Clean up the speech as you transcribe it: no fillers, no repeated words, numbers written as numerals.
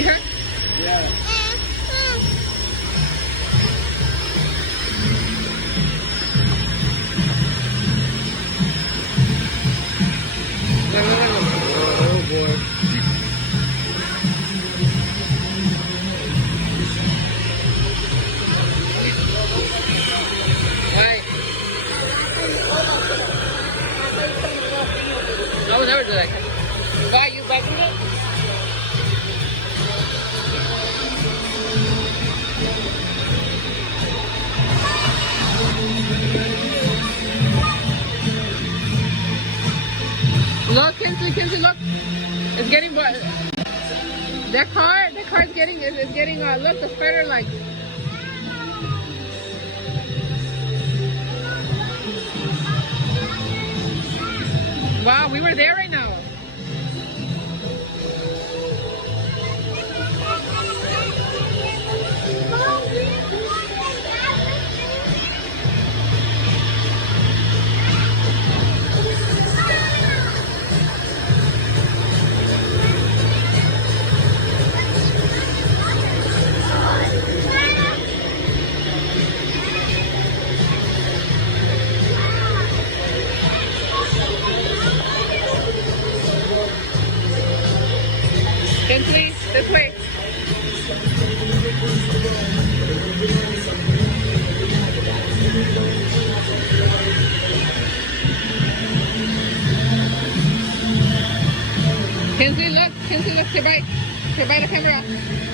see her? Yeah. Oh boy. Right. I would never do that. Why you begging it? Look, Kenzie, look. It's getting what? That car's getting, is getting, look, the spider like. Wow, we were there right now. Kenzie, this way. Kenzie, look. Say bye. Say bye to camera.